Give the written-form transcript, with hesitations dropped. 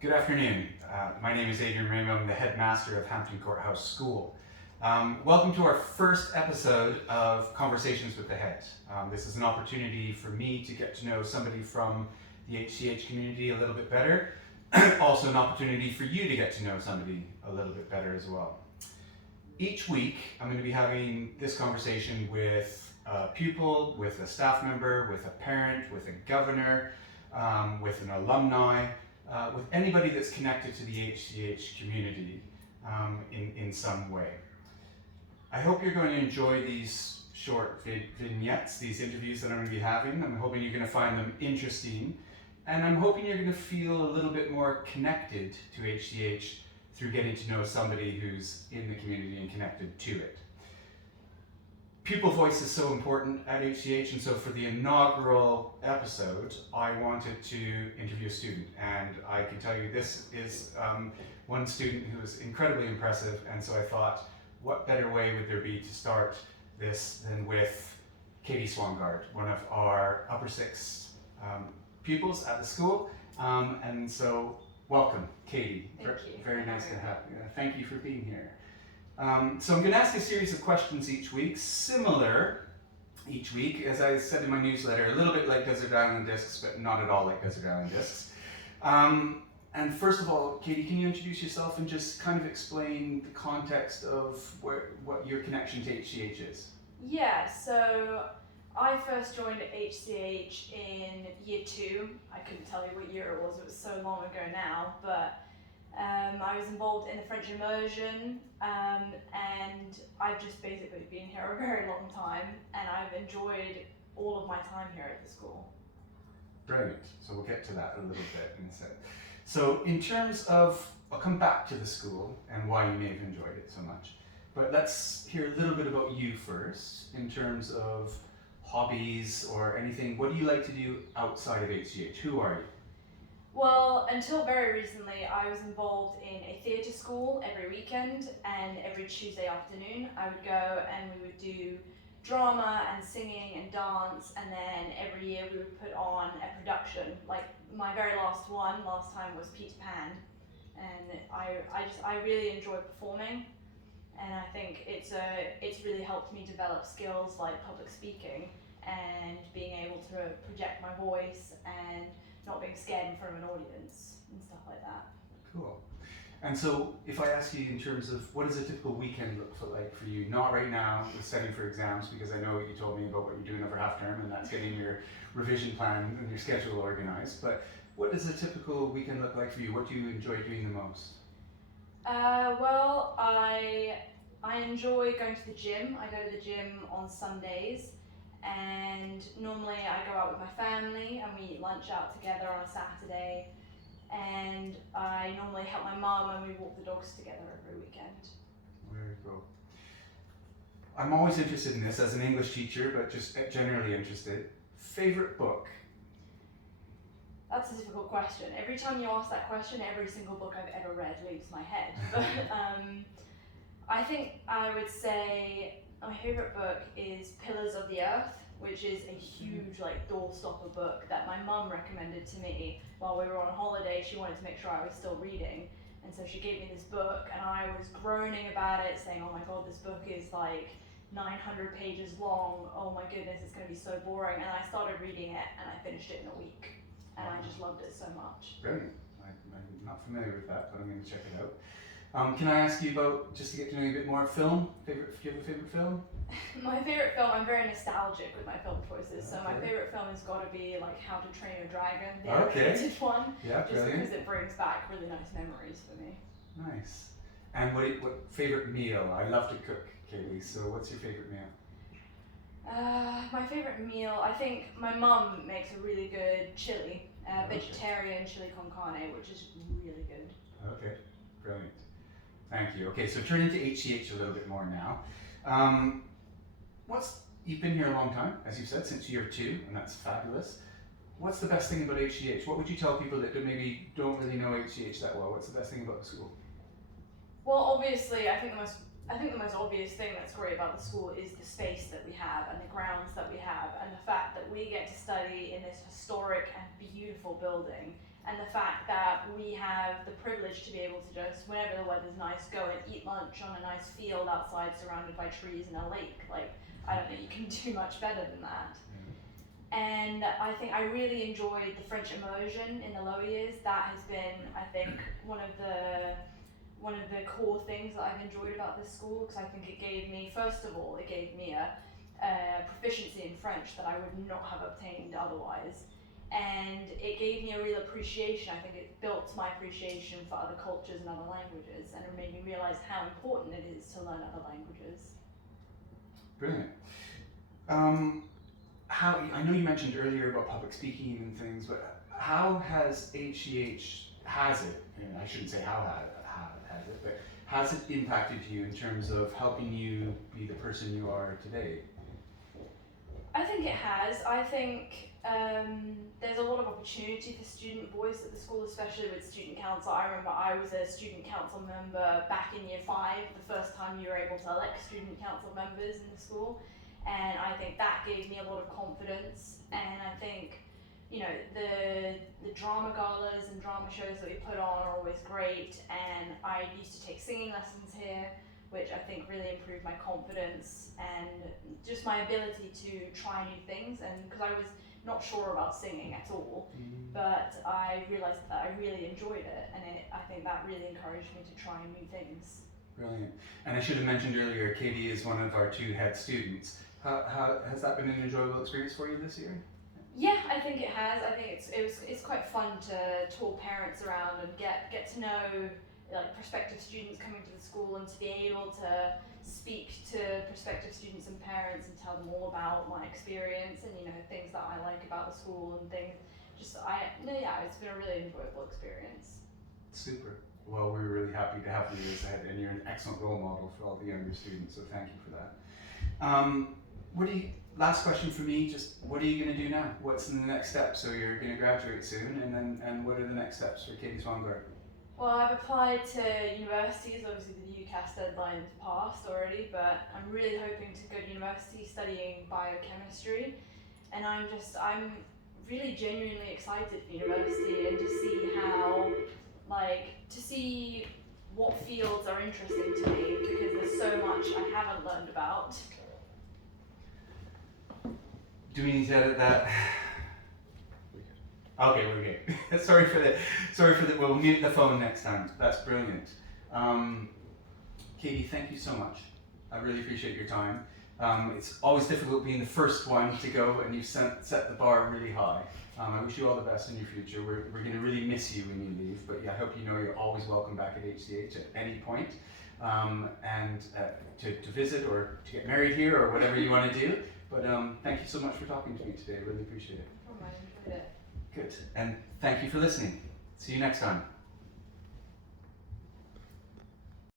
Good afternoon. My name is Adrian. I'm the Headmaster of Hampton Courthouse School. Welcome to our first episode of Conversations with the Head. This is an opportunity for me to get to know somebody from the HCH community a little bit better. Also an opportunity for you to get to know somebody a little bit better as well. Each week I'm going to be having this conversation with a pupil, with a staff member, with a parent, with a governor, with an alumni, with anybody that's connected to the HCH community in some way. I hope you're going to enjoy these short vignettes, these interviews that I'm going to be having. I'm hoping you're going to find them interesting, and I'm hoping you're going to feel a little bit more connected to HCH through getting to know somebody who's in the community and connected to it. Pupil voice is so important at HCH, and so for the inaugural episode, I wanted to interview a student, and I can tell you this is one student who was incredibly impressive, and so I thought, what better way would there be to start this than with Katie Swangard, one of our upper six pupils at the school, and so welcome, Katie. Thank you. Very nice to have you. Thank you for being here. So I'm going to ask a series of questions each week, similar each week, as I said in my newsletter, a little bit like Desert Island Discs, but not at all like Desert Island Discs. And first of all, Katie, can you introduce yourself and just kind of explain the context of what your connection to HCH is? Yeah, so I first joined HCH in year 2. I couldn't tell you what year it was so long ago now, but I was involved in the French immersion, and I've just basically been here a very long time, and I've enjoyed all of my time here at the school. Brilliant. So we'll get to that a little bit in a sec. So in terms of, I'll come back to the school and why you may have enjoyed it so much, but let's hear a little bit about you first in terms of hobbies or anything. What do you like to do outside of HCH? Who are you? Well, until very recently, I was involved in a theatre school every weekend, and every Tuesday afternoon I would go and we would do drama and singing and dance, and then every year we would put on a production. Like my very last time was Peter Pan, and I really enjoy performing, and I think it's really helped me develop skills like public speaking and being able to project my voice and not being scared in front of an audience and stuff like that. Cool. And so if I ask you in terms of what does a typical weekend look like for you, not right now with studying for exams, because I know what you told me about what you're doing over half term, and that's getting your revision plan and your schedule organized, but what does a typical weekend look like for you? What do you enjoy doing the most? Well, I enjoy going to the gym. I go to the gym on Sundays, and normally I go out with my family and we eat lunch out together on a Saturday, and I normally help my mum and we walk the dogs together every weekend. Very cool. I'm always interested in this as an English teacher, but just generally interested. Favorite book? That's a difficult question. Every time you ask that question, every single book I've ever read leaves my head. But I think I would say my favorite book is Pillars of the Earth, which is a huge doorstopper book that my mum recommended to me while we were on holiday. She wanted to make sure I was still reading, and so she gave me this book, and I was groaning about it, saying, oh my god, this book is like 900 pages long, oh my goodness, it's going to be so boring. And I started reading it and I finished it in a week, and I just loved it so much. Brilliant. I'm not familiar with that, but I'm going to check it out. Can I ask you about, just to get to know you a bit more, film? Do you have a favorite film? My favorite film, I'm very nostalgic with my film choices, so my favorite film has got to be like How to Train Your Dragon, the animated one, Yeah, just brilliant. because it brings back really nice memories for me. Nice. And what favorite meal? I love to cook, Katie, so what's your favorite meal? My favorite meal, I think my mum makes a really good chili, vegetarian chili con carne, which is really good. Okay, brilliant. Thank you. Okay, so turning to HCH a little bit more now. You've been here a long time, as you said, since year 2, and that's fabulous. What's the best thing about HCH? What would you tell people that maybe don't really know HCH that well? What's the best thing about the school? Well, obviously, I think the most obvious thing that's great about the school is the space that we have and the grounds that we have, and the fact that we get to study in this historic and beautiful building, and the fact that we have the privilege to be able to just, whenever the weather's nice, go and eat lunch on a nice field outside surrounded by trees and a lake. Like, I don't think you can do much better than that. And I think I really enjoyed the French immersion in the lower years. That has been, I think, one of the core things that I've enjoyed about this school, because I think it gave me, first of all, it gave me a proficiency in French that I would not have obtained otherwise. And it gave me a real appreciation. I think it built my appreciation for other cultures and other languages, and it made me realize how important it is to learn other languages. Brilliant. I know you mentioned earlier about public speaking and things, but how has HCH, I shouldn't say how has it, but has it impacted you in terms of helping you be the person you are today? I think it has. I think there's a lot of opportunity for student voice at the school, especially with student council. I remember I was a student council member back in year 5, the first time you were able to elect student council members in the school. And I think that gave me a lot of confidence. And I think, you know, the drama galas and drama shows that we put on are always great. And I used to take singing lessons here, which I think really improved my confidence and just my ability to try new things. And because I was not sure about singing at all, but I realized that I really enjoyed it, and I think that really encouraged me to try new things. Brilliant. And I should have mentioned earlier, Katie is one of our 2 head students. How has that been an enjoyable experience for you this year? Yeah, I think it has. I think it's quite fun to talk parents around and get to know like prospective students coming to the school, and to be able to speak to prospective students and parents and tell them all about my experience and, you know, things that I like about the school and things. It's been a really enjoyable experience. Super. Well, we're really happy to have you as head, and you're an excellent role model for all the younger students, so thank you for that. Last question for me, just what are you going to do now? What's the next step? So you're going to graduate soon, and what are the next steps for Katie Swangard? Well, I've applied to universities. Obviously the UCAS deadline's passed already, but I'm really hoping to go to university studying biochemistry, and I'm really genuinely excited for university and to see what fields are interesting to me, because there's so much I haven't learned about. Do we need to edit that? Okay, we're good. Sorry for that. We'll mute the phone next time. That's brilliant. Katie, thank you so much. I really appreciate your time. It's always difficult being the first one to go, and you've set the bar really high. I wish you all the best in your future. We're going to really miss you when you leave, but yeah, I hope you know you're always welcome back at HCH at any point, and to visit or to get married here or whatever you want to do. But thank you so much for talking to me today. I really appreciate it. I enjoyed it. Good. And thank you for listening. See you next time.